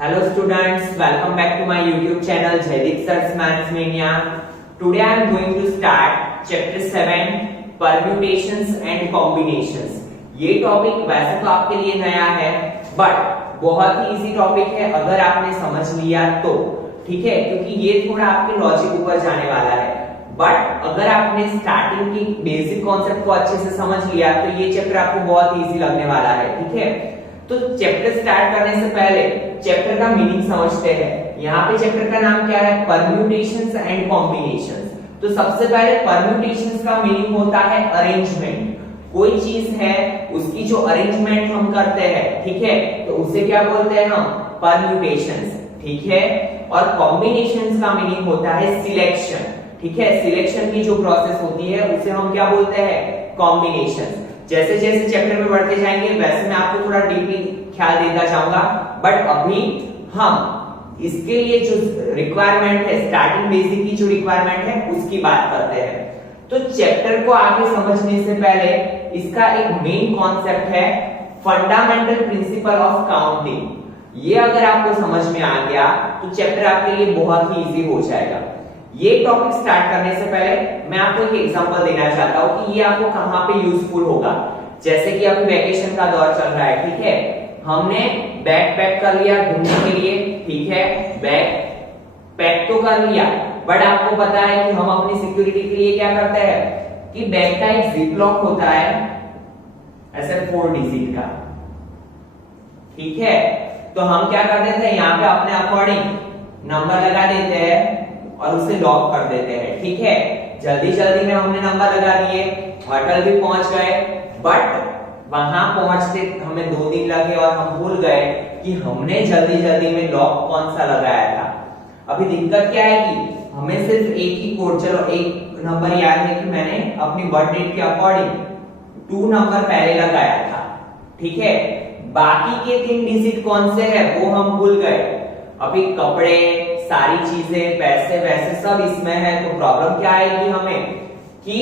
Hello students, welcome back to my YouTube channel Jaideep Sir's Maths Mania. Today I am going to start chapter 7 permutations and combinations. ये topic वैसे तो आपके लिए नया है but बहुत ही इजी टॉपिक है अगर आपने समझ लिया तो, ठीक है, क्योंकि ये थोड़ा आपके लॉजिक ऊपर जाने वाला है। बट अगर आपने स्टार्टिंग की बेसिक कॉन्सेप्ट को अच्छे से समझ लिया तो ये चैप्टर आपको बहुत इजी लगने वाला है, ठीक है। तो चैप्टर स्टार्ट करने से पहले चैप्टर का मीनिंग समझते हैं। यहाँ पे चैप्टर का नाम क्या है? Permutations and combinations. तो सबसे पहले परम्यूटेशंस का मीनिंग होता है अरेंजमेंट। कोई चीज है उसकी जो अरेंजमेंट हम करते हैं, ठीक है, तो उसे क्या बोलते हैं हम? परम्यूटेशंस, ठीक है। और कॉम्बिनेशंस का मीनिंग होता है सिलेक्शन, ठीक है। सिलेक्शन की जो प्रोसेस होती है उसे हम क्या बोलते हैं? कॉम्बिनेशंस। जैसे जैसे चैप्टर में बढ़ते जाएंगे वैसे मैं आपको थोड़ा डीपली ख्याल देता जाऊंगा, बट अभी हम इसके लिए जो रिक्वायरमेंट है, स्टार्टिंग बेसिक की जो रिक्वायरमेंट है उसकी बात करते हैं। तो चैप्टर को आगे समझने से पहले इसका एक मेन कॉन्सेप्ट है फंडामेंटल प्रिंसिपल ऑफ काउंटिंग। ये अगर आपको समझ में आ गया तो चैप्टर आपके लिए बहुत ही इजी हो जाएगा। ये टॉपिक स्टार्ट करने से पहले मैं आपको एक एग्जांपल देना चाहता हूं कि ये आपको कहां पे यूजफुल होगा। जैसे कि अभी वैकेशन का दौर चल रहा है, ठीक है, हमने बैग पैक कर लिया घूमने के लिए, ठीक है, बैग पैक तो कर लिया, बट आपको पता है कि हम अपनी सिक्योरिटी के लिए क्या करते हैं कि बैग का एक जिप लॉक होता है ऐसे 4 डिजिट का, ठीक है। तो हम क्या कर देते हैं, यहाँ पे अपने अकॉर्डिंग नंबर लगा देते हैं और उसे लॉक कर देते हैं, ठीक है। जल्दी जल्दी में हमने नंबर लगा दिए, होटल भी पहुंच गए, बट वहां पहुंचते हमें 2 दिन लगे और हम भूल गए कि हमने जल्दी जल्दी में लॉक कौन सा लगाया था। अभी दिक्कत क्या है कि हमें सिर्फ एक ही कोड, चलो एक नंबर याद है कि मैंने अपनी बर्थ डेट के अकॉर्डिंग 2 नंबर पहले लगाया था, ठीक है। बाकी के 3 डिजिट कौन से है वो हम भूल गए। अभी कपड़े, सारी चीजें, पैसे वैसे सब इसमें है, तो प्रॉब्लम क्या आएगी हमें कि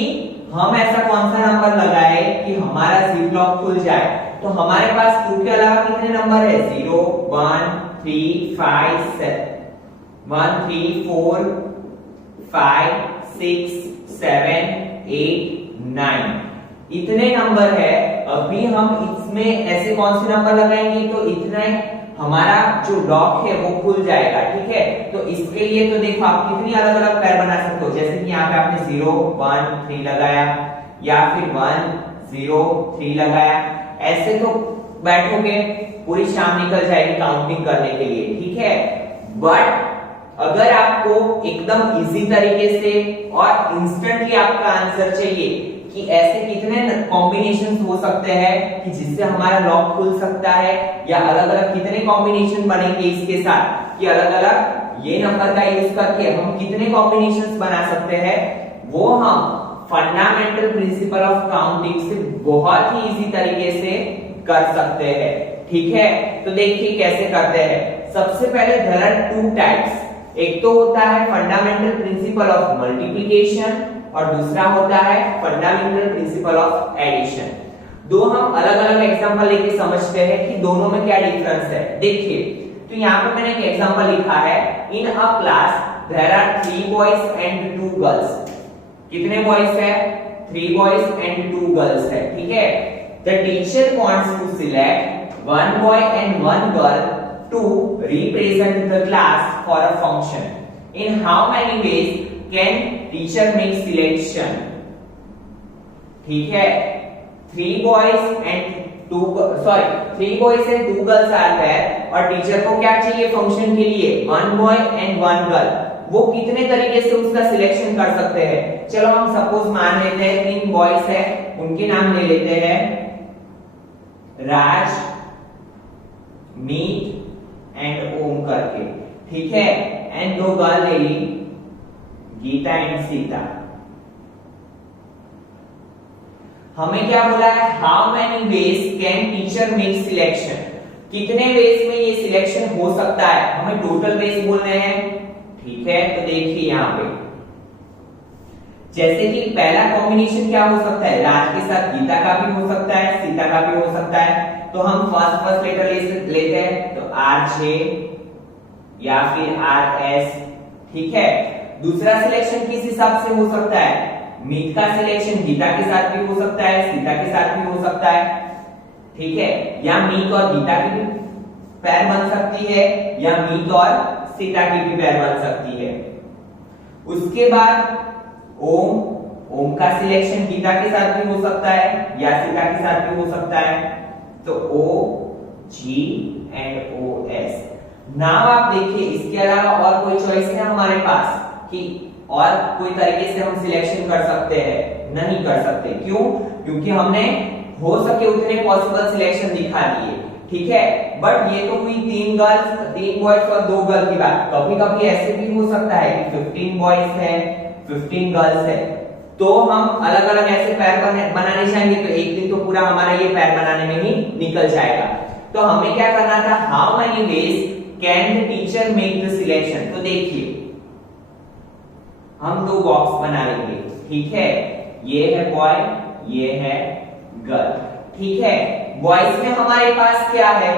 हम ऐसा कौन सा नंबर लगाए कि हमारा जिप लॉक खुल जाए। तो हमारे पास 2 के अलावा कितने नंबर है? 0 1 3 5 1 3 4 5 6 7 8 9 इतने नंबर है। अभी हम इसमें ऐसे कौन से नंबर लगाएंगे तो इतने हमारा जो लॉक है वो खुल जाएगा, ठीक है। तो इसके लिए तो देखो आप कितनी अलग अलग पैर बना सकते हो। जैसे कि यहाँ पे आपने 0 1 3 लगाया या फिर 1 0 3 लगाया, ऐसे तो बैठोगे पूरी शाम निकल जाएगी काउंटिंग करने के लिए, ठीक है। बट अगर आपको एकदम इजी तरीके से और इंस्टेंटली आपका आंसर चाहिए कि ऐसे कितने कॉम्बिनेशंस हो सकते हैं कि जिससे हमारा लॉक खुल सकता है, या अलग अलग कितने कॉम्बिनेशन बनेंगे इसके साथ कि अलग अलग ये नंबर का यूज करके हम कितने कॉम्बिनेशंस बना सकते हैं, वो हम फंडामेंटल प्रिंसिपल ऑफ काउंटिंग से बहुत ही इजी तरीके से कर सकते हैं, ठीक है। तो देखिए कैसे करते हैं। सबसे पहले देयर आर 2 टाइप्स। एक तो होता है फंडामेंटल प्रिंसिपल ऑफ मल्टीप्लिकेशन और दूसरा होता है फंडामेंटल प्रिंसिपल ऑफ एडिशन। दो हम अलग अलग एग्जांपल लेके समझते हैं कि दोनों में क्या डिफरेंस है। देखिए, तो यहाँ पे मैंने एक एग्जांपल लिखा है, in a class there are 3 boys and 2 girls. कितने बॉयज है? 3 बॉयज एंड 2 गर्ल्स है, ठीक है। The teacher wants to select 1 boy and 1 girl to represent the class for a function. In how many ways can teacher make selection? ठीक है, 3 boys and 2 girls are there और teacher को क्या चाहिए function के लिए? 1 boy and 1 girl। वो कितने तरीके से उसका सिलेक्शन कर सकते हैं? चलो हम सपोज मान लेते हैं 3 बॉयज है, उनके नाम ले लेते हैं राज, मीत एंड ओम करके, ठीक है। एंड 2 गर्ल ले ली, गीता एंड सीता। हमें क्या बोला है? How many ways can teacher make selection? कितने वेज में ये सिलेक्शन हो सकता है? हमें टोटल वेज बोलने हैं, ठीक है। तो देखिए यहाँ पे जैसे कि पहला कॉम्बिनेशन क्या हो सकता है? राज के साथ गीता का भी हो सकता है, सीता का भी हो सकता है। तो हम फर्स्ट लेटर लेते हैं, तो RJ या फिर आर एस, ठीक है। दूसरा सिलेक्शन किस हिसाब से हो सकता है, मीत का सिलेक्शन गीता के साथ भी हो सकता है, सीता के साथ भी हो सकता है, ठीक है। या मीत और गीता की भी पैर बन सकती है, या मीत और सीता की भी पैर बन सकती है। उसके बाद ओम, ओम का सिलेक्शन गीता के साथ भी हो सकता है या सीता के साथ भी हो सकता है। तो ओ जी एंड ओ एस। नाउ आप देखिए इसके अलावा और कोई चॉइस है हमारे पास कि और कोई तरीके से हम सिलेक्शन कर सकते हैं, नहीं कर सकते। क्यों? क्योंकि हमने हो सके उतने पॉसिबल सिलेक्शन दिखा दिए, ठीक है। बट ये तो हुई 3 गर्ल्स, 3 बॉयज और 2 गर्ल की बात। कभी कभी ऐसे भी हो सकता है कि 15 बॉयज है, 15 गर्ल्स है, तो हम अलग अलग ऐसे पैर बनाने जाएंगे तो एक दिन तो पूरा हमारा ये पैर बनाने में ही निकल जाएगा। तो हमें क्या करना था, how many ways can the teacher make the selection. तो देखिए हम 2 बॉक्स बना लेंगे, ठीक है। ये है बॉय, ये है गर्ल, ठीक है। बॉयज में हमारे पास क्या है,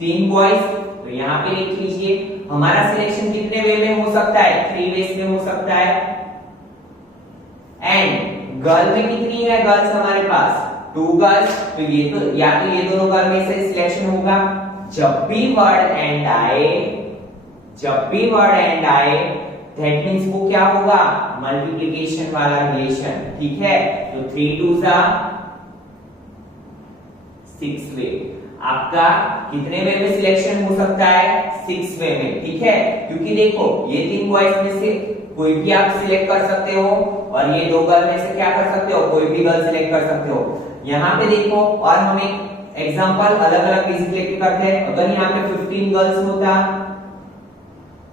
3 बॉयज, तो यहां पे लिख लीजिए। हमारा सिलेक्शन कितने वे में हो सकता है, 3 वेज में हो सकता है। एंड गर्ल में कितनी है गर्ल्स हमारे पास, 2 गर्ल्स, तो ये तो या तो ये दोनों गर्ल में से सिलेक्शन होगा। जब भी वर्ड एंड आए, जब भी वर्ड एंड आए, दैट मींस वो क्या होगा, मल्टीप्लिकेशन वाला रिलेशन, ठीक है। तो 3 2 6 वे। आपका कितने वे में सिलेक्शन हो सकता है, 6 वे में, ठीक है। क्योंकि देखो ये 3 बॉयज में से कोई भी आप सिलेक्ट कर सकते हो और ये 2 गर्ल में से क्या कर सकते हो, कोई भी गर्ल सिलेक्ट कर सकते हो। यहाँ पे देखो और हम एक एग्जांपल अलग अलग सिलेक्ट करते हैं। अगर यहाँ पे 15 गर्ल्स होता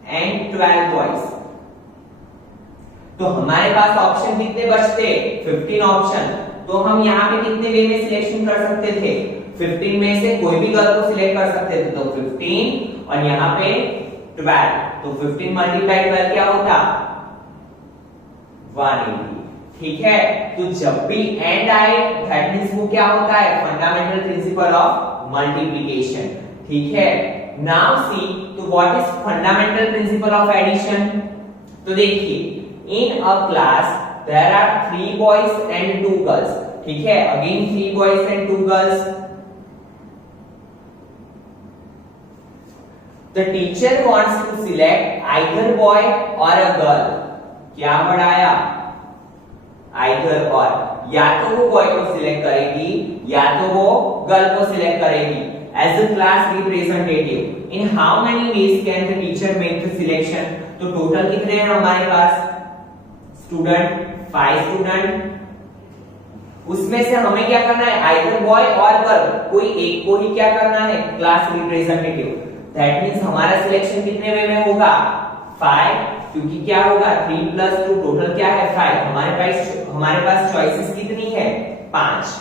एंड 12 बॉयज, तो हमारे पास ऑप्शन कितने बचते, 15 ऑप्शन। तो हम यहाँ पे कितने वे में सिलेक्शन कर सकते थे, 15 में से कोई भी गर्ल को सिलेक्ट कर सकते थे। तो 15 और यहाँ पे 12, तो 15 मल्टीप्लाई 12 क्या होता, 180, ठीक है। तो जब भी एंड आए दैट मींस वो क्या होता है, फंडामेंटल प्रिंसिपल ऑफ मल्टीप्लिकेशन, ठीक है। नाउ सी, तो what is fundamental principle of addition. तो देखिए in a class there are 3 boys and 2 girls, ठीक है। Again 3 boys and 2 girls. The teacher wants to select either boy or a girl. क्या बढ़ाया, either or, या तो वो बॉय को सिलेक्ट करेगी या तो वो गर्ल को सिलेक्ट करेगी as a class representative. In how many ways can the teacher make the selection? तो टोटल कितने हैं हमारे पास स्टूडेंट, 5 स्टूडेंट। उसमें से हमें क्या करना है, either boy और गर्ल, कोई एक को ही क्या करना है, क्लास रिप्रेजेंटेटिव। दैट मींस हमारा सिलेक्शन कितने वे में होगा, 5, क्योंकि क्या होगा 3 + 2 टोटल क्या है 5। हमारे पास चॉइसेस कितनी है, 5,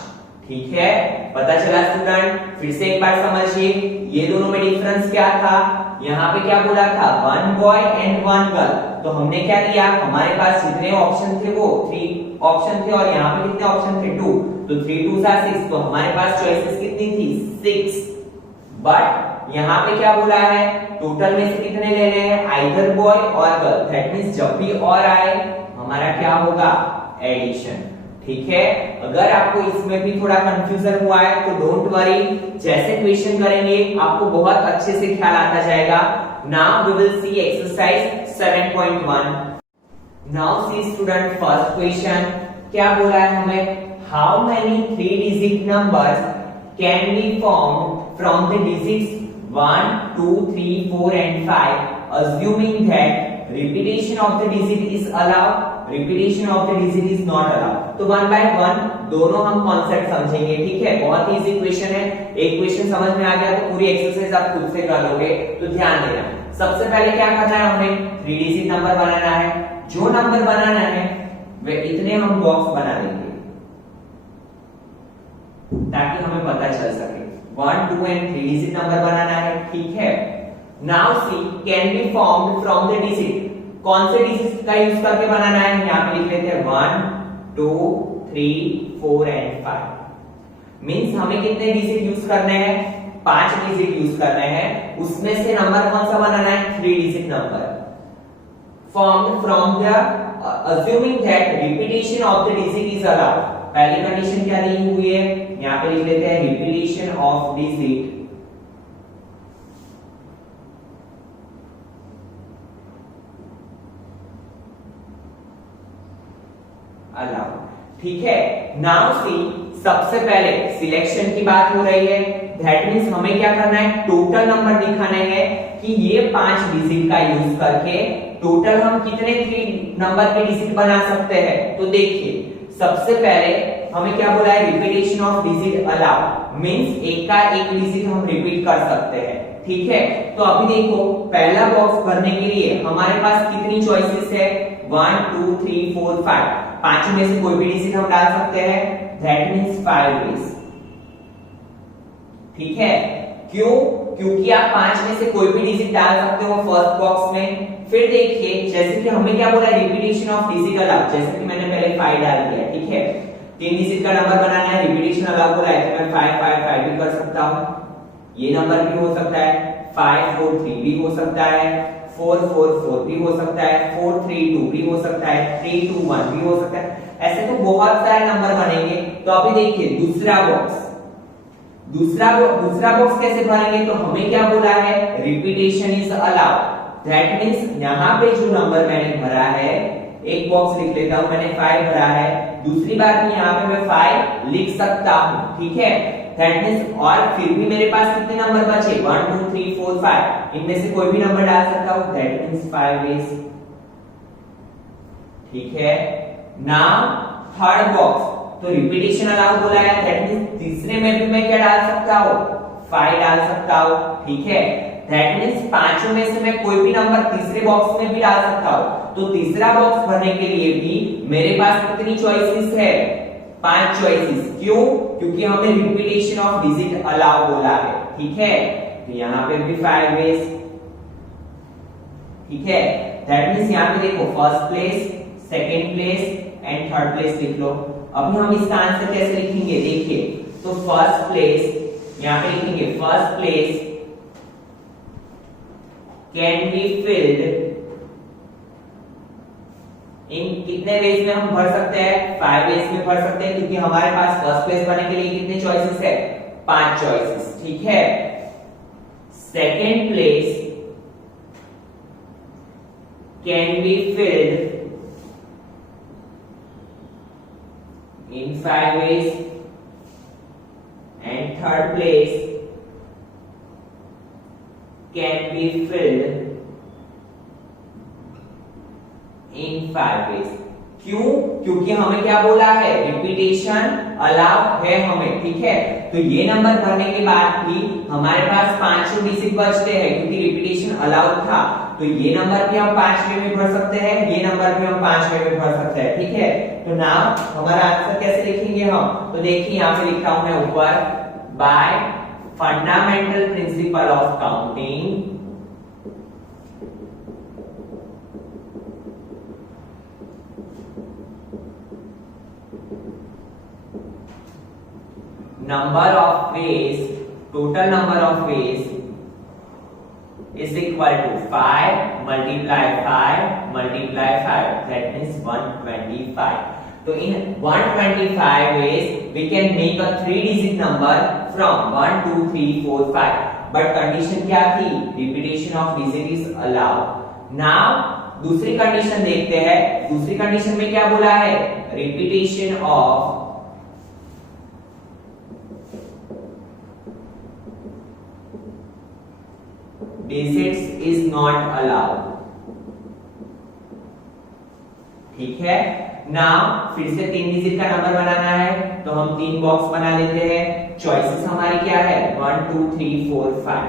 ठीक है। पता चला स्टूडेंट। फिर से एक बार समझिए, ये दोनों में डिफरेंस क्या था, यहाँ पे क्या बोला था, 1 बॉय एंड 1 गर्ल। तो हमने क्या किया, हमारे पास जितने ऑप्शन थे वो 3 ऑप्शन थे और यहाँ पे कितने ऑप्शन थे, 2, तो 3 2 6, तो हमारे पास चॉइसेस कितनी थी, 6। बट यहाँ पे क्या बोला है, टोटल में से कितने ले रहे हैं, आइदर बॉय और गर्ल। दैट मींस जब भी और आए हमारा क्या होगा, एडिशन, ठीक है। अगर आपको इसमें भी थोड़ा कंफ्यूजन हुआ है तो डोंट वरी, जैसे क्वेश्चन करेंगे आपको बहुत अच्छे से ख्याल आता जाएगा। Now we will see exercise 7.1। Now see student first question, क्या बोला है हमें, how many 3 digit numbers can be formed from the digits 1 2 3 4 and 5 assuming that repetition of the digit is allowed, repetition of the digit is not allowed। तो 1 by 1 दोनों हम concept समझेंगे, ठीक है। बहुत इजी क्वेश्चन है, एक क्वेश्चन समझ में आ गया तो पूरी एक्सरसाइज आप खुद से कर लोगे, तो ध्यान देना। सबसे पहले क्या करना है, हमें 3 डिजिट नंबर बनाना है। जो नंबर बनाना है वे इतने हम बॉक्स बना लेंगे ताकि हमें पता चल सके। 1 2 and 3 डिजिट नंबर बनाना है, ठीक है। Now C can be formed from the digit, कौन से डिजिट का यूज करके बनाना है, यहां पे लिख लेते हैं 1 2 3 4 and 5। मींस हमें कितने डिजिट यूज करने हैं, 5 डिजिट यूज करने हैं, उसमें से नंबर कौन सा बनाना है? 3 digit number. formed from the assuming that repetition of the digit is allowed। पहली कंडीशन क्या दी हुई है? यहाँ पे लिख लेते हैं repetition of digit allowed। ठीक है, नाउ सी, सबसे पहले सिलेक्शन की बात हो रही है, दैट मींस हमें क्या करना है? टोटल नंबर दिखाने हैं कि ये 5 डिजिट का यूज करके टोटल हम कितने 3 नंबर के डिजिट बना सकते हैं। तो देखिए, सबसे पहले हमें क्या बोला है? Repetition of digit allowed, means एक का एक डिजिट हम रिपीट कर सकते हैं। ठीक है, तो अभी देखो, पहला बॉक्स भरने के लिए हमारे पास कितनी चॉइसेस है? 1 2 3 4 5, पांचों में से कोई भी डिजिट हम डाल सकते हैं, दैट मींस 5 ways। ठीक है, क्यों? क्योंकि आप 5 में से कोई भी डिजिट डाल सकते हो फर्स्ट बॉक्स में। फिर देखिए, जैसे कि हमें क्या बोला? रिपीटेशन ऑफ डिजिट अलाउड, जैसे कि मैंने पहले 5 डाल दिया। ठीक है, 3 डिजिट का नंबर बनाना है, रिपीटेशन अलाउड बोला है, तो मैं 5 5 5 भी कर सकता हूं। ये नंबर भी हो सकता है, 5 4 3 भी हो सकता है, 4 4 4 भी हो सकता है, 4 3 2 भी हो सकता है, 3 2 1 भी हो सकता है। ऐसे तो बहुत सारे नंबर बनेंगे। तो अभी देखिए, दूसरा बॉक्स कैसे भरेंगे? तो हमें क्या बोला है? Repetition is allowed, that means यहाँ पे जो नंबर मैंने भरा है, एक बॉक्स लिख लेता हूं, मैंने 5 भरा है, दूसरी बार भी यहाँ पे मैं 5 लिख सकता हूं। ठीक है, दैट मींस, और फिर भी मेरे पास कितने नंबर बचे? 1 2 3 4 5, इनमें से कोई भी नंबर डाल सकता हूं, दैट मींस 5 ways। ठीक है, नाउ थर्ड बॉक्स, तो रिपीटेशन अलाउड बोला है, दैट मींस तीसरे में भी मैं क्या डाल सकता हूं? 5 डाल सकता हूं। ठीक है, दैट मींस पांचों में से मैं कोई भी नंबर तीसरे बॉक्स में भी डाल सकता हूं। तो तीसरा बॉक्स भरने के लिए भी मेरे पास कितनी चॉइसेस है? 5 चॉइसेस। क्यों? क्योंकि हमें रिपीटेशन ऑफ डिजिट अलाउ बोला है। ठीक है, तो यहाँ पे भी 5 ways। ठीक है, दैट मींस यहाँ पे देखो, first place, second place and third place लिख लो। अभी हम इसका आंसर कैसे लिखेंगे? देखिए, तो फर्स्ट प्लेस यहाँ पे लिखेंगे, first place can be filled in कितने वेज में हम भर सकते हैं? 5 वेज में भर सकते हैं, क्योंकि हमारे पास फर्स्ट प्लेस भरने के लिए कितने चॉइसेस है? 5 चॉइसेस। ठीक है, second place can be field in 5 ways and third place can be filled in 5 ways। क्यों? क्योंकि हमें क्या बोला है? रिपीटेशन अलाउ है हमें। ठीक है, तो ये नंबर भरने के बाद भी हमारे पास 5 डिजिट बचते हैं, क्योंकि रिपीटेशन अलाउड था। तो ये नंबर भी हम 5 वे में भर सकते हैं, ये नंबर भी हम 5 वे में भर सकते हैं। ठीक है, तो नाउ हमारा आंसर कैसे लिखेंगे हम? तो देखिए, यहाँ पे लिखा हूं मैं ऊपर, bye fundamental principle of counting number of ways, total number of ways is equal to 5 multiply 5 multiply 5, that means 125। तो in 125 ways we can make a 3-digit number from 1 2 3 4 5, but condition क्या थी? repetition of digit is allowed। now दूसरी condition देखते हैं। दूसरी condition में क्या बोला है? repetition of digits is not allowed। ठीक है, नाउ फिर से 3 डिजिट का नंबर बनाना है, तो हम 3 बॉक्स बना लेते हैं। चॉइसेस हमारी क्या है? 1 2 3 4 5।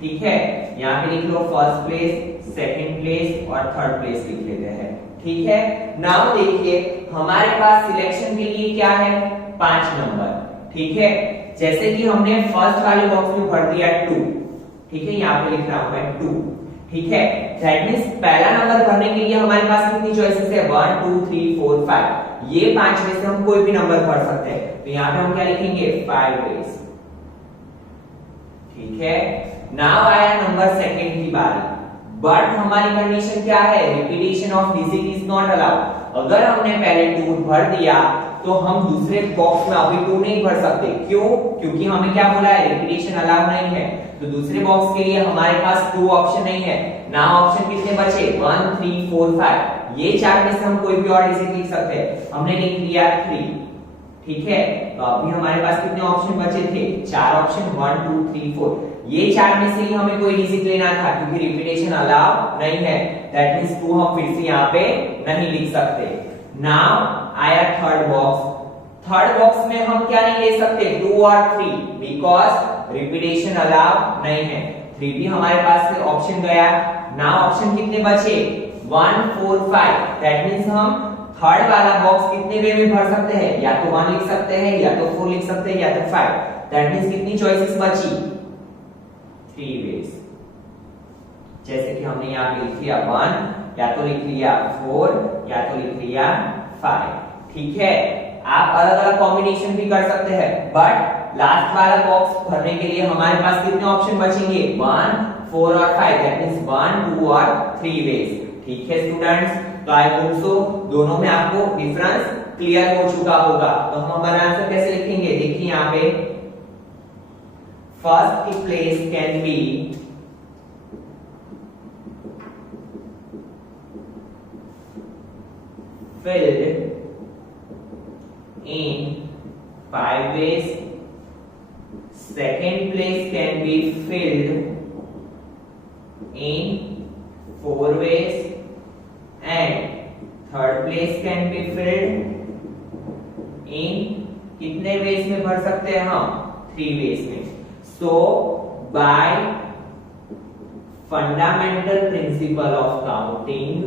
ठीक है, यहाँ पे लिख लो फर्स्ट प्लेस, सेकंड प्लेस और थर्ड प्लेस लिख लेते हैं। ठीक है, नाउ देखिए, हमारे पास सिलेक्शन के लिए क्या है? 5 नंबर। ठीक है, जैसे कि हमने फर्स्ट वाले बॉक्स में भर दिया 2। ठीक है, यहाँ पे लिख रहा हूं मैं 2। ठीक है, दैट मींस पहला नंबर भरने के लिए हमारे पास कितनी चॉइसेस है? 1 2 3 4 5। ये 5 में से हम कोई भी नंबर भर सकते हैं, तो यहाँ पे हम क्या लिखेंगे? 5 ways। ठीक है। नाउ आया नंबर सेकंड की बारी, बट हमारी कंडीशन क्या है, repetition of digit is not allowed. अगर हमने पहले 2 भर दिया तो हम दूसरे बॉक्स में अभी 2 नहीं भर सकते, क्यों, क्योंकि हमें क्या बोला है, रिपीटेशन अलाउ नहीं है। तो दूसरे बॉक्स के लिए हमारे पास 2 ऑप्शन नहीं है ना। ऑप्शन कितने बचे, 1 3 4 5, ये 4 में से हम कोई भी और डिजिट लिख सकते हैं। हमने लिख लिया 3, ठीक है। तो अभी हमारे पास कितने ऑप्शन बचे थे, 4 ऑप्शन, 1 2 3 4। ये 4 में से ही हमें कोई डिजिट लेना था, क्योंकि रिपीटेशन अलाउ नहीं है। दैट मींस 2 हम फिर से यहाँ पे नहीं लिख सकते। नाउ आया थर्ड बॉक्स। थर्ड बॉक्स में हम क्या नहीं ले सकते, 2 और 3, बिकॉज रिपीटेशन अलाउ नहीं है। 3 भी हमारे पास से ऑप्शन गया। नाउ ऑप्शन कितने बचे, 1 4 5। दैट मींस हम थर्ड वाला बॉक्स कितने वे में भर सकते हैं, या तो 1 लिख सकते हैं, या तो 4 लिख सकते हैं, या तो 5। दैट मींस कितनी चॉइसेस बची, 3 वेज। जैसे कि हमने यहाँ पे लिख लिया 1, या तो लिख लिया 4, या तो लिख लिया 5, ठीक है। आप अलग अलग कॉम्बिनेशन भी कर सकते हैं, बट लास्ट वाला बॉक्स भरने के लिए हमारे पास कितने ऑप्शन बचेंगे, 1 4 और 5। दैट मींस 1 2 और 3 वेज, ठीक है स्टूडेंट्स। तो आई होप सो दोनों में आपको डिफरेंस क्लियर हो चुका होगा। तो हम हमारा आंसर कैसे लिखेंगे, देखिए यहाँ पे first place can B filled in 5 ways, second place can be filled in 4 ways, and third place can be filled in कितने वेज में भर सकते हैं हम, 3 वेज में। So by fundamental principle of counting,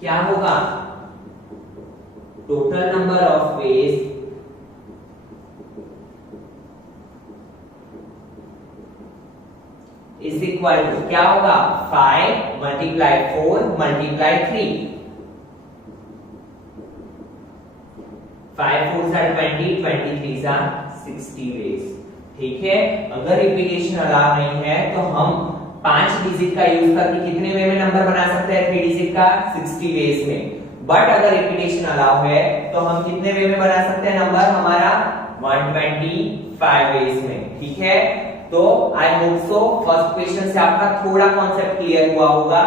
क्या होगा, total number of ways is equal to क्या होगा, 5 मल्टीप्लाई 4 मल्टीप्लाई 3। 5 4 20, 23 60 वेज, ठीक है। अगर रिपीटेशन अलाउ नहीं है तो हम 5 डिजिट का यूज करके कितने वे में नंबर बना सकते हैं, 3 डिजिट का, 60 वेज में। बट अगर रिपीटेशन अलाउ है तो हम कितने वे में बना सकते हैं नंबर, हमारा 125 वेज में, ठीक है। तो I hope so first question से आपका थोड़ा कॉन्सेप्ट क्लियर हुआ होगा।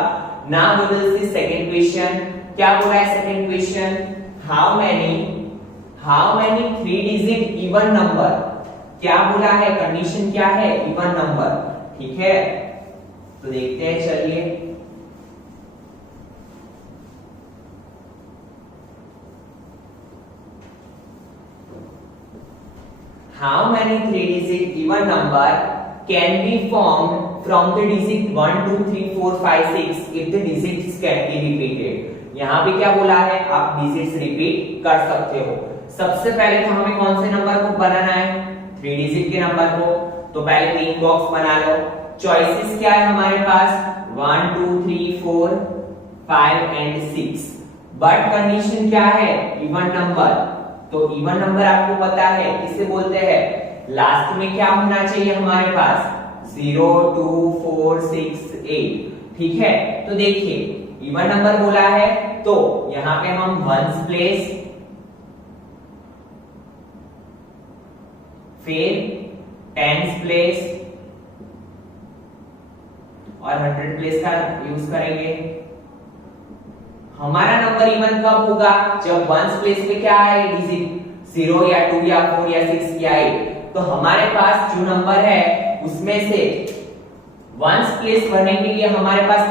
Now we will see second question. क्या बोला है second question, how many 3 digit even number, क्या बोला है, कंडीशन क्या है, इवन नंबर, ठीक है। तो देखते हैं, चलिए how many 3 digit even number can be formed from the digit 1 2 3 4 5 6 if the digits can be repeated। यहाँ पे क्या बोला है, आप डिजिट्स रिपीट कर सकते हो। सबसे पहले तो हमें कौन से नंबर को बनाना है, 3 डिजिट के नंबर को। तो पहले 3 बॉक्स बना लो। चॉइसेस क्या है हमारे पास, 1 2 3 4 5 एंड 6। बट कंडीशन क्या है, इवन नंबर। तो इवन नंबर आपको पता है किसे बोलते हैं, लास्ट में क्या होना चाहिए हमारे पास, 0 2 4 6 8, ठीक है। तो देखिए इवन नंबर बोला है तो यहां पे हम वंस प्लेस, फिर टेंस प्लेस और 100 प्लेस का यूज करेंगे। हमारा नंबर इवन कब होगा, जब वंस प्लेस पे क्या है डिजिट, 0 या 2 या 4 या 6 या 8। तो हमारे पास जो नंबर है उसमें से वंस प्लेस भरने के लिए हमारे पास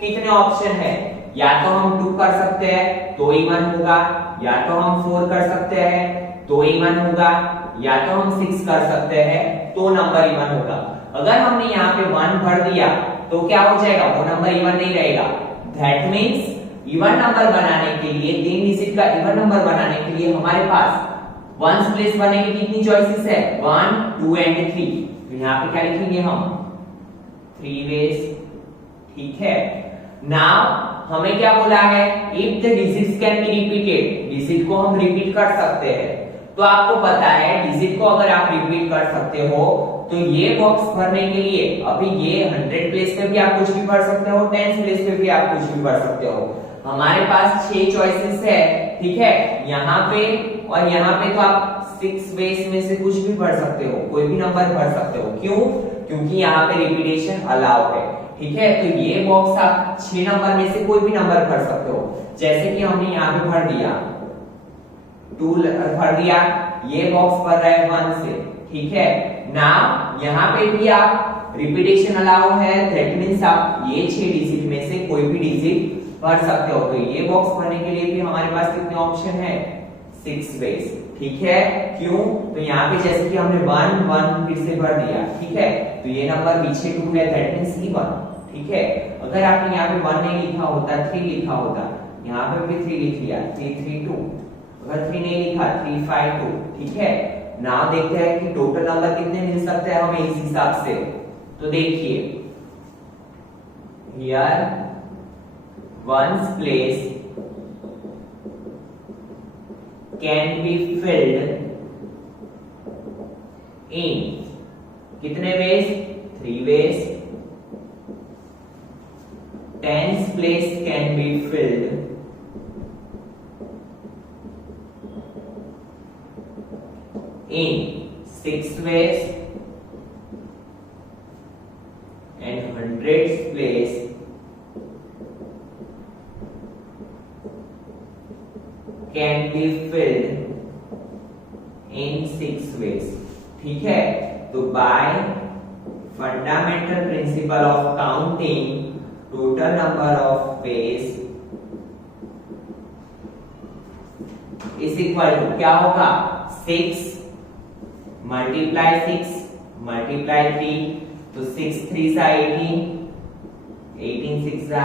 कितने ऑप्शन है, या तो हम 2 कर सकते हैं तो इवन होगा, या तो हम 4 कर सकते हैं तो इवन होगा, या तो हम 6 कर सकते हैं तो नंबर इवन होगा। अगर हमने यहाँ पे 1 भर दिया तो क्या हो जाएगा, वो नंबर इवन नहीं रहेगा। दैट मीन्स इवन नंबर बनाने के लिए, 3 डिजिट का इवन नंबर बनाने के लिए हमारे पास वंस प्लेस बनने की कितनी चॉइसेस है, 1 2 एंड 3। तो यहाँ पे क्या लिखेंगे हम, 3 वेज, ठीक है। नाउ हमें क्या बोला है, if the digits can be repeated, digit को हम रिपीट कर सकते हैं। तो आपको पता है डिजिट को अगर आप रिपीट कर सकते हो तो ये बॉक्स भरने के लिए अभी ये 100 प्लेस पे भी आप कुछ भी भर सकते हो, 10 प्लेस पे भी आप कुछ भी भर सकते हो। हमारे पास 6 चॉइसेस है, ठीक है, यहाँ पे और यहाँ पे तो आप 6 वेज में से कुछ भी भर सकते हो, कोई भी नंबर भर सकते हो। क्यों? क्योंकि यहाँ पे रिपीटेशन अलाउ है, ठीक है। तो ये बॉक्स आप 6 नंबर में से कोई भी नंबर भर सकते हो। जैसे कि हमने यहाँ पे भर दिया 2 भर दिया, ये बॉक्स भर रहा है 1 से, ठीक है ना। यहाँ पे भी आप रिपीटेशन अलाउ है, दैट मींस आप ये 6 डिजिट में से कोई भी डिजिट भर सकते हो। तो ये बॉक्स भरने के लिए भी हमारे पास कितने ऑप्शन है, 6 वेज, ठीक है। क्यों? तो यहाँ पे जैसे कि हमने 1 1 फिर से भर दिया, ठीक है, तो ये नंबर पीछे 2 है, दैट मींस E1, ठीक है। अगर आपने यहाँ पे 1 नहीं लिखा होता, 3 लिखा होता, यहाँ पे भी 3 लिख लिया, 3 3 2, अगर 3 नहीं लिखा 3 5 2, ठीक है। नाउ देखते हैं कि टोटल नंबर कितने मिल सकते हैं हमें इस हिसाब से। तो देखिए here one's place can be filled in कितने ways, 3 ways. 10's place can be filled in 6 ways and 100's place can be filled in 6 ways, ठीक है। तो by fundamental principle of counting total number of ways is equal to क्या होगा, 6 multiply 6 multiply 3, तो 6 3 सा 18, 18 6 सा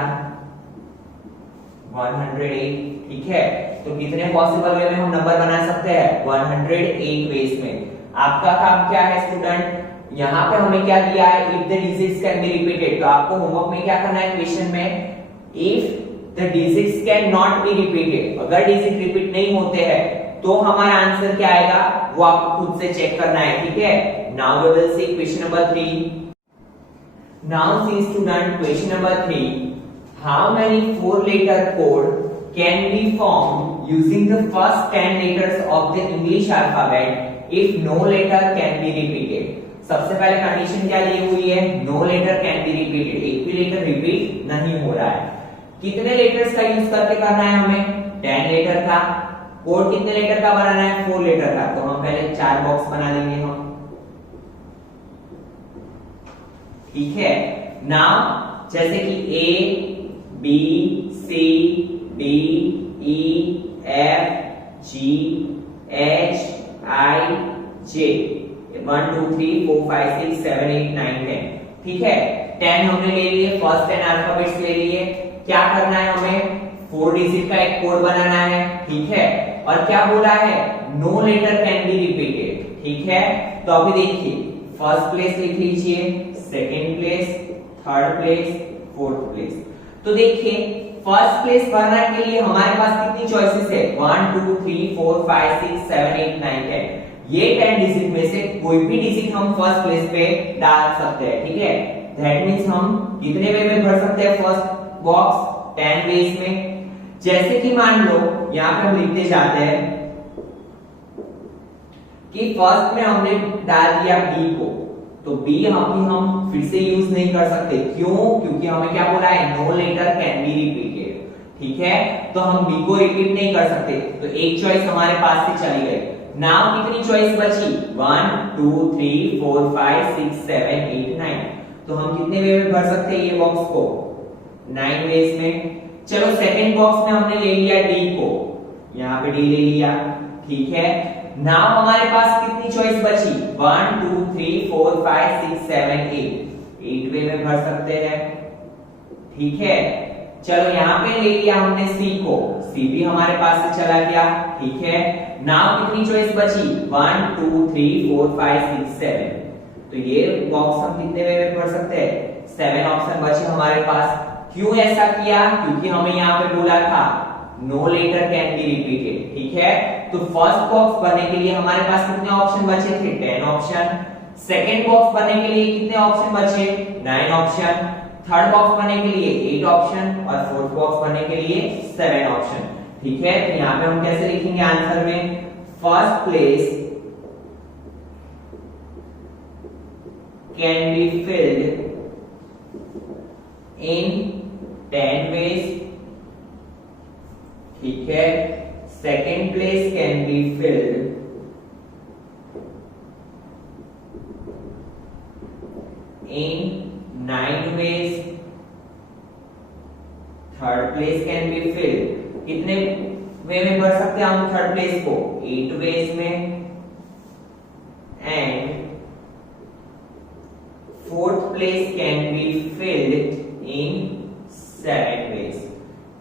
108, ठीक है। तो कितने पॉसिबल वे में हम नंबर बना सकते हैं, 108 वेज में। आपका काम क्या है स्टूडेंट, यहाँ पे हमें क्या दिया है, if the digits can be repeated. तो आपको होमवर्क में क्या करना है, क्वेश्चन में if the digits can not be repeated, अगर डिजिट रिपीट नहीं होते हैं तो हमारा आंसर क्या आएगा वो आपको खुद से चेक करना है, ठीक है। Now we will see question number 3। Now see student question number 3, how many 4 letter code can be formed using the first 10 letters of the English alphabet if no letter can be repeated। सबसे पहले condition क्या दी हुई है, no letter can be repeated, एक भी letter repeat नहीं हो रहा है। कितने लेटर्स का यूज करके करना है हमें, 10 लेटर का। कोड कितने लेटर का बनाना है, 4 लेटर का। तो हम पहले 4 बॉक्स बना लेंगे हम, ठीक है। नाउ जैसे कि A B C D E F G H I J 1 2 3 4 5 6 7 8 9 10, ठीक है। 10 हमने ले लिए, फर्स्ट 10 अल्फाबेट्स ले लिए। क्या करना है हमें, 4 डिजिट का एक कोड बनाना है, ठीक है। और क्या बोला है, no letter can be repeated, ठीक है। तो अभी देखिए फर्स्ट प्लेस लिख लीजिए, second place, third place, fourth place. तो देखिए फर्स्ट प्लेस भरने के लिए हमारे पास कितनी चॉइसेस है, 1 2 3 4 5 6 7 8 9 10। ये 10 डिजिट में से कोई भी डिजिट हम फर्स्ट प्लेस पे डाल सकते हैं, ठीक है। दैट मींस हम कितने वे में भर सकते हैं फर्स्ट बॉक्स, 10 वेज में। जैसे कि मान लो यहाँ पे हम लिखते जाते हैं कि फर्स्ट में हमने डाल दिया बी को, तो बी हम फिर से यूज नहीं कर सकते। क्यों? क्योंकि हमें क्या बोला है, no letter can be repeated, ठीक है। तो हम बी को रिपीट नहीं कर सकते, तो एक चॉइस हमारे पास से चली गई। नाउ कितनी चॉइस बची, 1 2 3 4 5 6 7 8 9। तो हम कितने वे में भर सकते हैं ये बॉक्स को, 9 वेज में। चलो सेकंड बॉक्स में हमने ले लिया डी को, यहाँ पे डी ले लिया, ठीक है। नाउ हमारे पास कितनी चॉइस बची, 1 2 3 4 5 6 7 8 वे में भर सकते हैं, ठीक है। चलो यहाँ पे ले लिया हमने सी को, सी भी हमारे पास से चला गया, ठीक है। नाउ कितनी चॉइस बची, 1 2 3 4 5 6 7। तो ये बॉक्स हम कितने वे में भर सकते हैं, 7 ऑप्शन बचे हमारे पास, क्यों ऐसा किया? क्योंकि हमें यहाँ पे बोला था no letter can be repeated, ठीक है। तो फर्स्ट बॉक्स भरने के लिए हमारे पास कितने ऑप्शन बचे थे? 10 ऑप्शन। सेकंड बॉक्स भरने के लिए कितने ऑप्शन बचे? 9 ऑप्शन। थर्ड बॉक्स भरने के लिए 8 ऑप्शन और फोर्थ बॉक्स भरने के लिए 7 ऑप्शन, ठीक है। तो यहाँ पे हम कैसे लिखेंगे आंसर में? First place can be filled in 10 ways, ठीक है। Second place can be field in 9 ways, third place can be field, कितने वे में भर सकते हैं हम थर्ड प्लेस को? 8 वेज में। And fourth place can be filled in 7 ways,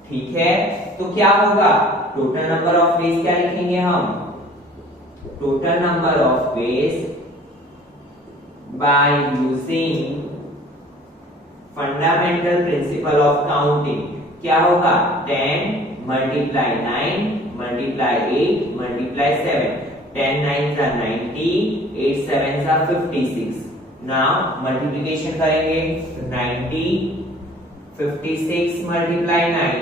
ठीक है। तो क्या होगा? टोटल नंबर ऑफ वेज क्या लिखेंगे हम? Total number of veg by using fundamental principle of counting क्या होगा? 10 multiply 9 multiply 8 multiply 7, 10 9s are 90, 8 7s are 56. Now multiplication करेंगे, 90 56 multiply 9,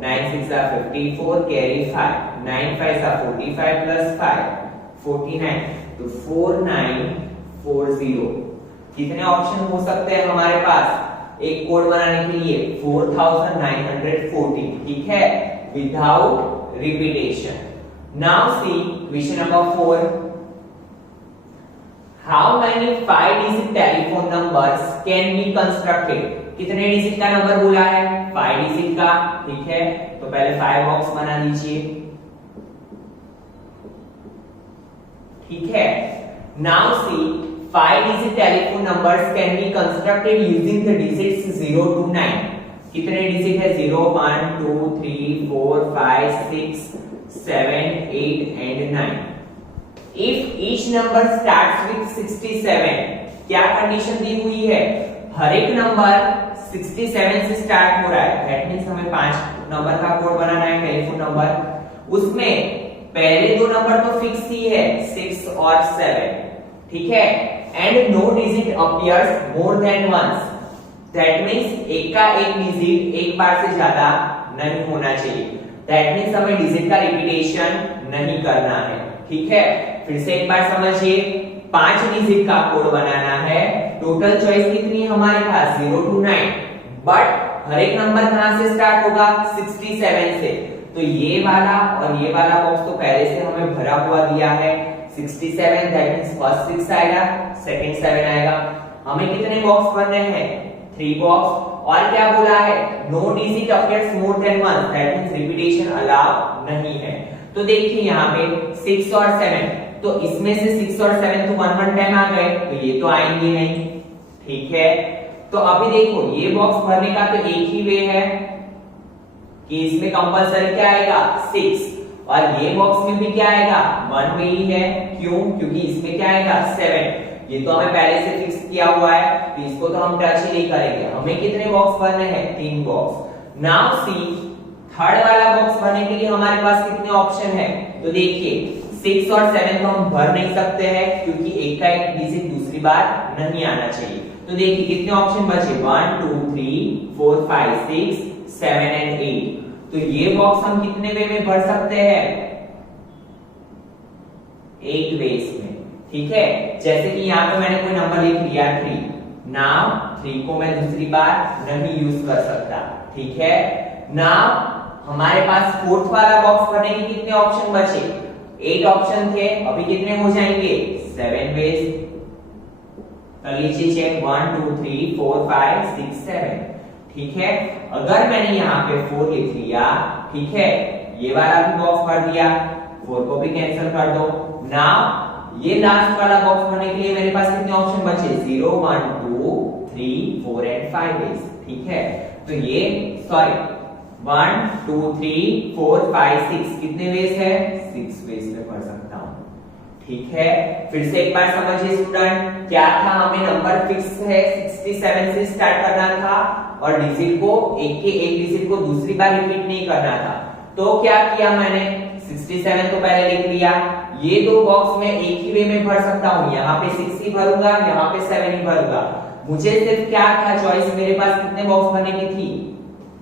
9 6 are 54, carry 5, 9 5s are 45 plus 5 49, तो 4940। कितने ऑप्शन हो सकते हैं हमारे पास एक कोड बनाने के लिए? 4940, ठीक है, without repetition. Now see question number 4। How many 5 digit telephone numbers can be constructed? कितने डिजिट का नंबर बोला है? 5 डिजिट का, ठीक है। तो पहले 5 बॉक्स बना लीजिए, ठीक है। Now C 5 digit telephone numbers can be constructed using the digits 0 to 9. कितने डिजिट है? 0 1 2 3 4 5 6 7 8 and 9. If each number starts with 67, क्या कंडीशन दी हुई है? हर एक नंबर 67 से स्टार्ट हो रहा है। दैट मींस हमें 5 नंबर का कोड बनाना है टेलीफोन नंबर। उसमें पहले दो नंबर तो फिक्स ही है, 6 और 7, ठीक है। And no digit appears more than once, that means एक का एक डिजिट एक बार से ज्यादा नहीं होना चाहिए। दैट मींस हमें डिजिट का रिपीटेशन नहीं करना है, ठीक है। फिर से एक बार समझिए, 5 डिजिट का कोड बनाना है। टोटल चॉइस कितनी है हमारे पास? 0 to 9, बट हर एक नंबर कहां से स्टार्ट होगा? 67 से। तो ये वाला और ये वाला बॉक्स तो पहले से हमें भरा हुआ दिया है 67, दैट मींस फर्स्ट 6 आएगा, सेकंड 7 आएगा। हमें कितने बॉक्स भरने हैं? 3 बॉक्स। और क्या बोला है? No digit appears more than one, that means repetition allow नहीं है। तो देखिए यहाँ पे 6 और 7, तो इसमें से 6 और 7 तो 1 टाइम आ गए, तो ये तो आएंगे नहीं, ठीक है। तो अभी देखो ये बॉक्स भरने का तो एक ही वे है कि इसमें कंपलसरी क्या आएगा? 6, और ये बॉक्स में भी क्या आएगा? 1 वे ही है। क्यों? क्योंकि इसमें क्या आएगा? 7। ये तो हमें पहले से फिक्स किया हुआ है, तो इसको तो हम टच ही नहीं करेंगे। हमें कितने बॉक्स भरने हैं? 3 बॉक्स। नाउ सी थर्ड वाला बॉक्स भरने के लिए हमारे पास कितने ऑप्शन है? तो देखिए 6 और 7 तो हम भर नहीं सकते हैं क्योंकि एक का एक डिजिट दूसरी बार नहीं आना चाहिए। तो देखिए कितने ऑप्शन बचे? 1 2 3 4 5 6 7 एंड 8। तो ये बॉक्स हम कितने वे में भर सकते हैं? 8 वेज में, ठीक है। जैसे कि यहाँ पे मैंने कोई नंबर लिख लिया 3, नाउ 3 को मैं दूसरी बार नहीं यूज कर सकता, ठीक है। नाउ हमारे पास फोर्थ वाला बॉक्स भरने के कितने ऑप्शन बचे? 8 ऑप्शन थे, अभी कितने हो जाएंगे? 7 वेज। कर लीजिए चेक, 1 2 3 4 5 6 7, ठीक है। अगर मैंने यहाँ पे 4 लिख लिया, ठीक है, ये वाला भी बॉक्स भर दिया, 4 को भी कैंसिल कर दो। नाउ ये लास्ट वाला बॉक्स भरने के लिए मेरे पास कितने ऑप्शन बचे? 0 1 2 3 4 एंड 5 वेज, ठीक है। तो ये 1 2 3 4 5 6 कितने वेज है? 6 वेज में भर सकता हूं, ठीक है। फिर से एक बार समझिए स्टूडेंट, क्या था? हमें नंबर फिक्स है 67 से स्टार्ट करना था, और डिजिट को एक डिजिट को दूसरी बार रिपीट नहीं करना था। तो क्या किया मैंने, 67 तो पहले लिख लिया। ये दो बॉक्स में एक ही वे में भर सकता हूँ, यहाँ पे 6 ही भरूंगा, यहाँ पे 7 ही भरूंगा। मुझे सिर्फ क्या था चॉइस, मेरे पास कितने बॉक्स भरने की थी,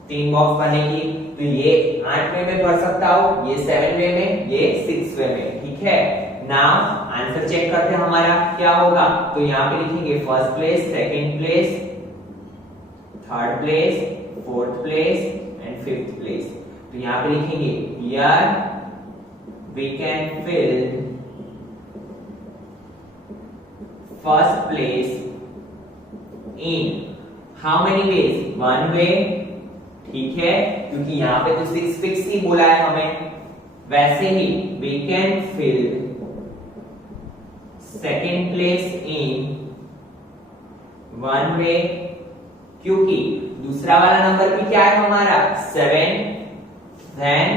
3 बॉक्स भरने की। तो ये 8 वे में भर सकता हूँ, ये 7 वे में, ये 6 वे में, ठीक है। नाउ आंसर चेक करते हैं हमारा क्या होगा। तो यहाँ पे लिखेंगे first place, second place, third place, fourth place and fifth place. तो यहाँ पे लिखेंगे here we can fill first place in how many ways, one way, ठीक है, क्योंकि यहाँ पे तो 6 फिक्स ही बोला है हमें। वैसे ही we can fill second place in one way, क्योंकि दूसरा वाला नंबर भी क्या है हमारा 7, then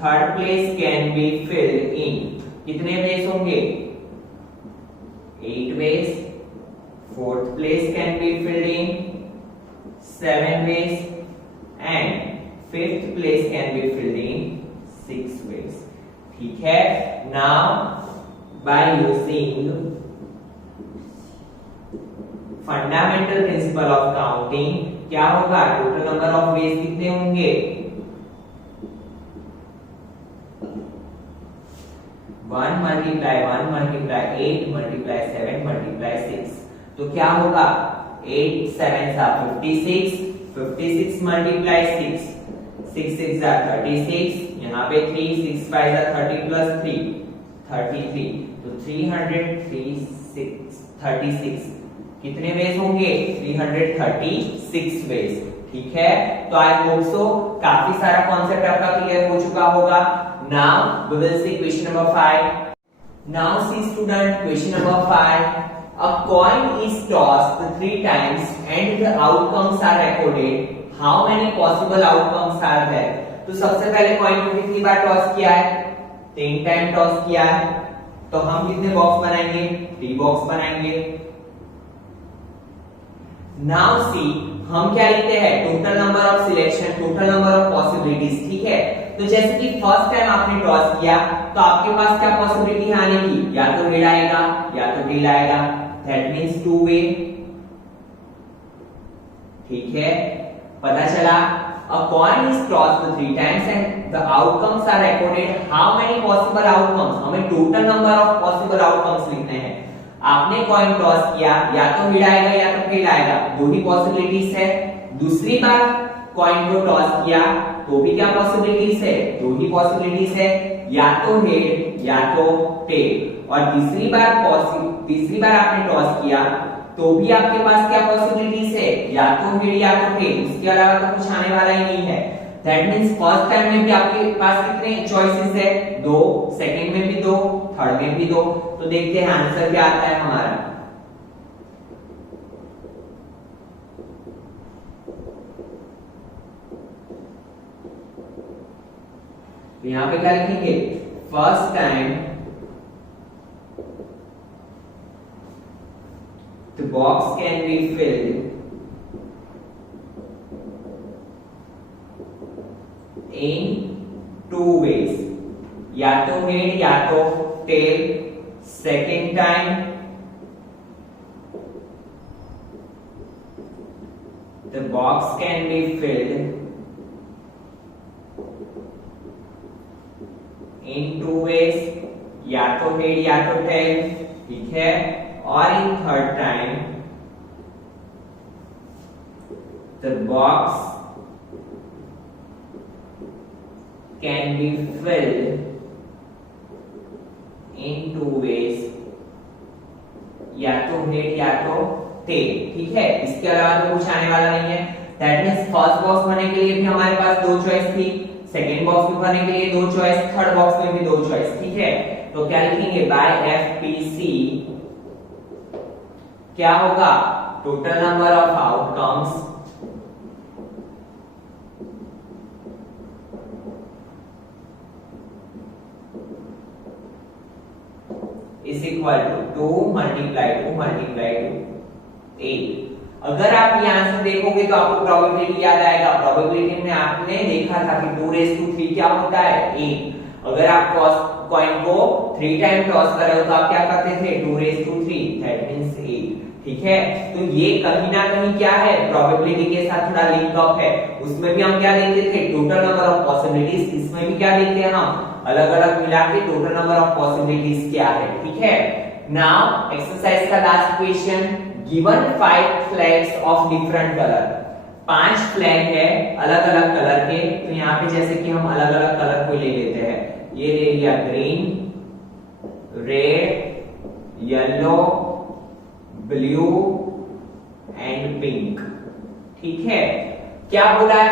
third place can be filled in, कितने वेज होंगे 8 ways. Fourth place can be filled in 7 ways and fifth place can be filled in 6 ways, ठीक है। Now by using fundamental principle of counting क्या होगा, total number of veg कितने होंगे 1 multiply 1 multiply 8 multiply 7 multiply 6। तो क्या होगा 8 7 56, 56 multiply 6, 6 6 36, यहाँ पे 3 6 5 30 plus 3 33, तो 336 कितने वेज होंगे 336 वेज, ठीक है। तो आई होप सो काफी सारा कॉन्सेप्ट आपका क्लियर हो चुका होगा। Now we will see question number 5. Now see student, question number 5. A coin is tossed 3 times and the outcomes are recorded. How many possible outcomes are there? तो सबसे पहले coin को कितनी बार टॉस किया है 3 टाइम टॉस किया है, तो हम कितने बॉक्स बनाएंगे 3 बॉक्स बनाएंगे। Now see हम क्या लिखते हैं total number of selection, total number of possibilities, ठीक है। तो जैसे कि फर्स्ट टाइम आपने टॉस किया तो आपके पास क्या पॉसिबिलिटी है आने की, या तो हेड आएगा या तो टेल आएगा, दैट मींस 2 वे, ठीक है। पता चला a coin is tossed 3 times and the outcomes are recorded. How many possible outcomes, हमें total number of possible outcomes लिखने हैं। आपने कॉइन टॉस किया, या तो हेड आएगा या तो टेल आएगा, 2 ही पॉसिबिलिटीज है। दूसरी बार कॉइन को टॉस किया तो भी क्या पॉसिबिलिटीज है 2 ही पॉसिबिलिटीज है, या तो हेड या तो टेल। और तीसरी बार आपने टॉस किया तो भी आपके पास क्या पॉसिबिलिटीज है, या तो हेड या तो टेल, उसके अलावा तो कुछ आने वाला ही नहीं है। दैट मींस फर्स्ट टाइम में भी आपके पास कितने चॉइसेस है 2, सेकंड में भी 2, थर्ड में भी 2। तो देखते हैं आंसर क्या आता है हमारा। तो यहां पे क्या लिखेंगे first time the box can be filled in 2 ways, या तो हेड या तो tail. Second time the box can be filled in 2 ways, या तो हेड या तो टेल, ठीक है। और in third time the box can be filled in 2 ways, या तो हेड या तो टेल, ठीक है। इसके अलावा तो कुछ आने वाला नहीं है। दैट मींस फर्स्ट बॉक्स भरने के लिए भी हमारे पास 2 चॉइस थी, सेकेंड बॉक्स में भरने के लिए 2 चॉइस, थर्ड बॉक्स में भी 2 चॉइस, ठीक है। तो क्या लिखेंगे बाय एफपीसी क्या होगा total number of outcomes is equal to 2 multiply 2 multiply 2 8। अगर आप ये आंसर देखोगे तो आपको प्रोबेबिलिटी याद आएगा। प्रोबेबिलिटी में आपने देखा था कि 2 क्या होता है 8। अगर आप कॉइन को 3 टाइम टॉस कर रहे हो तो आप क्या करते थे 2 दैट मींस 8। ठीक है, तो ये कहीं ना कहीं क्या है प्रोबेबिलिटी के साथ थोड़ा लिंक अप है। उसमें भी हम क्या लेते थे टोटल नंबर ऑफ पॉसिबिलिटीज, इसमें भी क्या लेते हैं हम अलग अलग मिला के टोटल नंबर ऑफ पॉसिबिलिटीज क्या है। ठीक है, नाउ एक्सरसाइज का last question, given 5 flags of different colour. 5 flag है अलग अलग कलर के, तो यहाँ पे जैसे कि हम अलग अलग कलर को ले लेते हैं, ये ले लिया green, red, yellow, blue and pink. ठीक है, क्या बोला है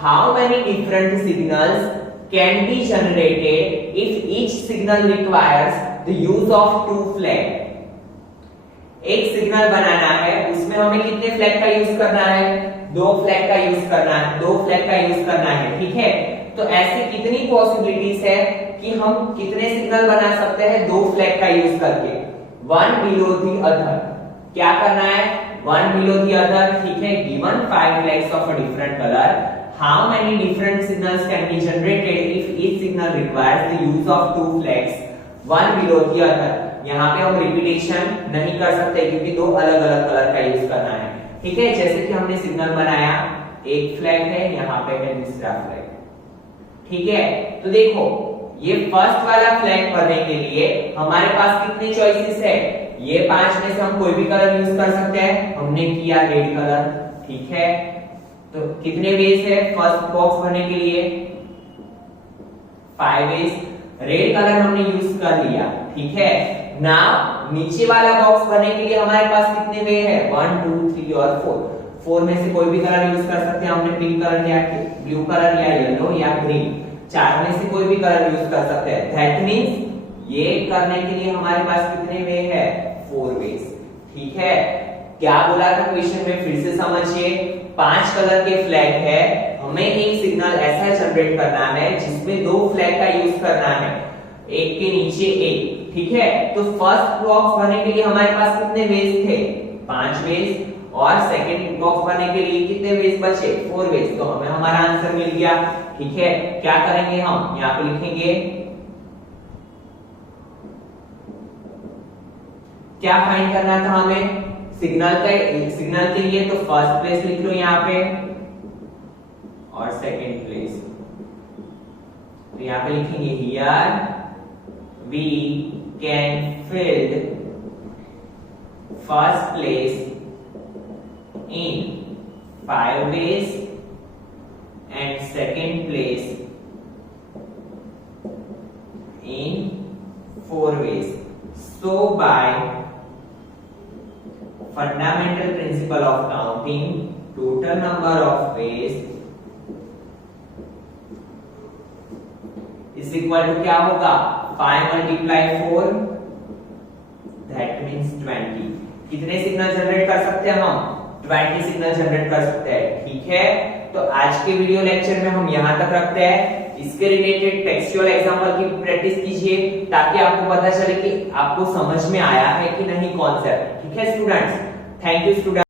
how many different signals can be generated if each signal requires the use of 2 flag. एक सिग्नल बनाना है, उसमें हमें कितने फ्लैग का यूज करना है 2 फ्लैग का यूज करना है, 2 फ्लैग का यूज करना है। ठीक है, तो ऐसे कितनी पॉसिबिलिटीज है कि हम कितने सिग्नल बना सकते हैं 2 फ्लैग का यूज करके, वन बिलो द अदर। क्या करना है 1 below the other। ठीक है, given 5 flags of a different color, how many different signals can be generated if each signal requires the use of 2 flags 1 below the other। यहाँ पे हम repetition नहीं कर सकते क्योंकि 2 अलग अलग कलर का यूज करना है। ठीक है, जैसे कि हमने सिग्नल बनाया, एक फ्लैग है, यहाँ पे है दूसरा फ्लैग। ठीक है, तो देखो ये फर्स्ट वाला फ्लैग भरने के लिए हमारे पास कितने चॉइसेस है, ये 5 में से हम कोई भी कलर यूज कर सकते हैं, हमने किया रेड कलर। ठीक है, तो कितने वेज है फर्स्ट बॉक्स भरने के लिए 5 वेज, रेड कलर हमने यूज कर लिया। ठीक है, नाउ नीचे वाला बॉक्स भरने के लिए हमारे पास कितने वे है 1 2 3 और 4 में से कोई भी कलर यूज कर सकते हैं, हमने पिंक कलर लिया, ब्लू कलर लिया, येलो या ग्रीन, 4 में से कोई भी कलर यूज कर सकते हैं। दैट मींस ये करने के लिए हमारे पास कितने वे है 4 वेज। ठीक है, क्या बोला था क्वेश्चन में फिर से समझिए, 5 कलर के फ्लैग है, हमें एक सिग्नल ऐसा जनरेट करना है जिसमें 2 फ्लैग का यूज करना है, एक के नीचे एक। ठीक है, तो फर्स्ट बॉक्स भरने के लिए हमारे पास कितने वेज थे 5 वेज, और सेकंड बॉक्स भरने के लिए कितने वेज बचे 4 वेज, तो हमें हमारा आंसर मिल गया। ठीक है, क्या करेंगे हम यहाँ पे लिखेंगे क्या फाइंड करना था हमें सिग्नल के लिए, तो फर्स्ट प्लेस लिख लो यहाँ पे और सेकंड प्लेस, तो यहाँ पे लिखेंगे here we can fill first place in 5 ways and second place in 4 ways. So by fundamental principle of counting, total number of ways is equal to क्या होगा 5 multiply 4 that means 20। कितने signal generate कर सकते हैं हम 20 signal generate कर सकते हैं। ठीक है, तो आज के वीडियो लेक्चर में हम यहां तक रखते हैं। इसके रिलेटेड टेक्सचुअल एग्जांपल की प्रैक्टिस कीजिए ताकि आपको पता चले कि आपको समझ में आया है कि नहीं कॉन्सेप्ट। ठीक है स्टूडेंट्स, थैंक यू स्टूडेंट।